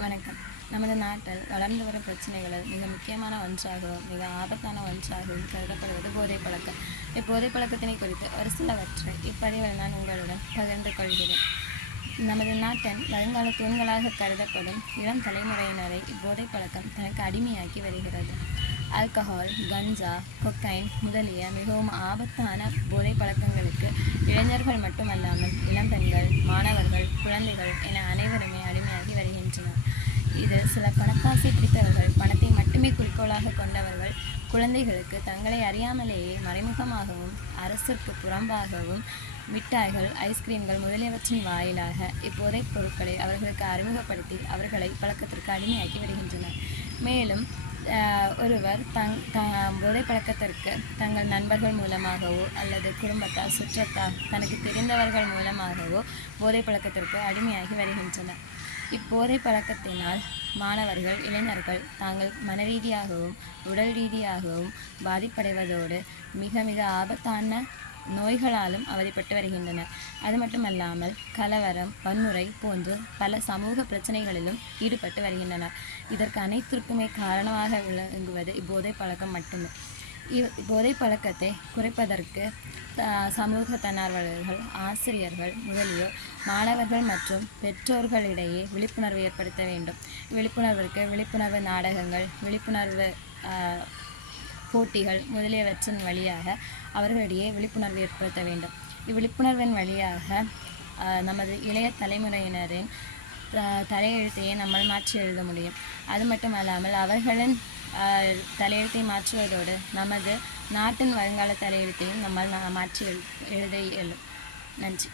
வணக்கம். நமது நாட்டில் வளர்ந்து வரும் பிரச்சனைகளில் மிக முக்கியமான ஒன்றாகவும் மிக ஆபத்தான ஒன்றாகவும் கருதப்படுவது போதைப் பழக்கம். இப்போதைப் பழக்கத்தினை குறித்து ஒரு சிலவற்றை இப்பதிவில் நான் உங்களுடன் பகிர்ந்து கொள்கிறேன். நமது நாட்டின் வருங்கால தூண்களாக கருதப்படும் இளம் தலைமுறையினரை இப்போதைப் பழக்கம் தனக்கு அடிமையாக்கி வருகிறது. ஆல்கஹால், கஞ்சா, கொக்கைன் முதலிய மிகவும் ஆபத்தான போதைப் பழக்கங்களுக்கு இளைஞர்கள் மட்டுமல்லாமல் இளம்பெண்கள், மாணவர்கள், குழந்தைகள் என அனைவருமே அடிமையாகி வருகின்றனர். இது சில பணத்தாசை பிடித்தவர்கள், பணத்தை மட்டுமே குறிக்கோளாக கொண்டவர்கள் குழந்தைகளுக்கு தங்களை அறியாமலேயே மறைமுகமாகவும் அரசுக்கு புறம்பாகவும் மிட்டாய்கள், ஐஸ்கிரீம்கள் முதலியவற்றின் வாயிலாக இப்போதைப் பொருட்களை அவர்களுக்கு அறிமுகப்படுத்தி அவர்களை பழக்கத்திற்கு அடிமையாக்கி வருகின்றனர். மேலும் ஒருவர் போதை பழக்கத்திற்கு தங்கள் நண்பர்கள் மூலமாகவோ அல்லது குடும்பத்தார், சுற்றத்தார், தனக்கு தெரிந்தவர்கள் மூலமாகவோ போதை பழக்கத்திற்கு அடிமையாகி வருகின்றனர். இப்போதை பழக்கத்தினால் மாணவர்கள், இளைஞர்கள் தாங்கள் மன ரீதியாகவும் உடல் ரீதியாகவும் பாதிப்படைவதோடு மிக மிக ஆபத்தான நோய்களாலும் அவதிப்பட்டு வருகின்றனர். அது மட்டுமல்லாமல் கலவரம், வன்முறை போன்று பல சமூக பிரச்சனைகளிலும் ஈடுபட்டு வருகின்றனர். இதற்கு அனைத்திற்குமே காரணமாக விளங்குவது இப்போதை பழக்கம் மட்டுமே. இப்போதை பழக்கத்தை குறைப்பதற்கு சமூக தன்னார்வலர்கள், ஆசிரியர்கள் முதலியோர் மாணவர்கள் மற்றும் பெற்றோர்களிடையே விழிப்புணர்வு ஏற்படுத்த வேண்டும். விழிப்புணர்வு நாடகங்கள், விழிப்புணர்வு போட்டிகள் முதலியவற்றின் வழியாக அவர்களிடையே விழிப்புணர்வு ஏற்படுத்த வேண்டும். இவ்விழிப்புணர்வின் வழியாக நமது இளைய தலைமுறையினரின் தலையெழுத்தையே நம்மால் மாற்றி எழுத முடியும். அது மட்டுமல்லாமல் அவர்களின் தலையெழுத்தை மாற்றுவதோடு நமது நாட்டின் வருங்கால தலையெழுத்தையும் நம்மால் மாற்றி எழுத இயலும். நன்றி.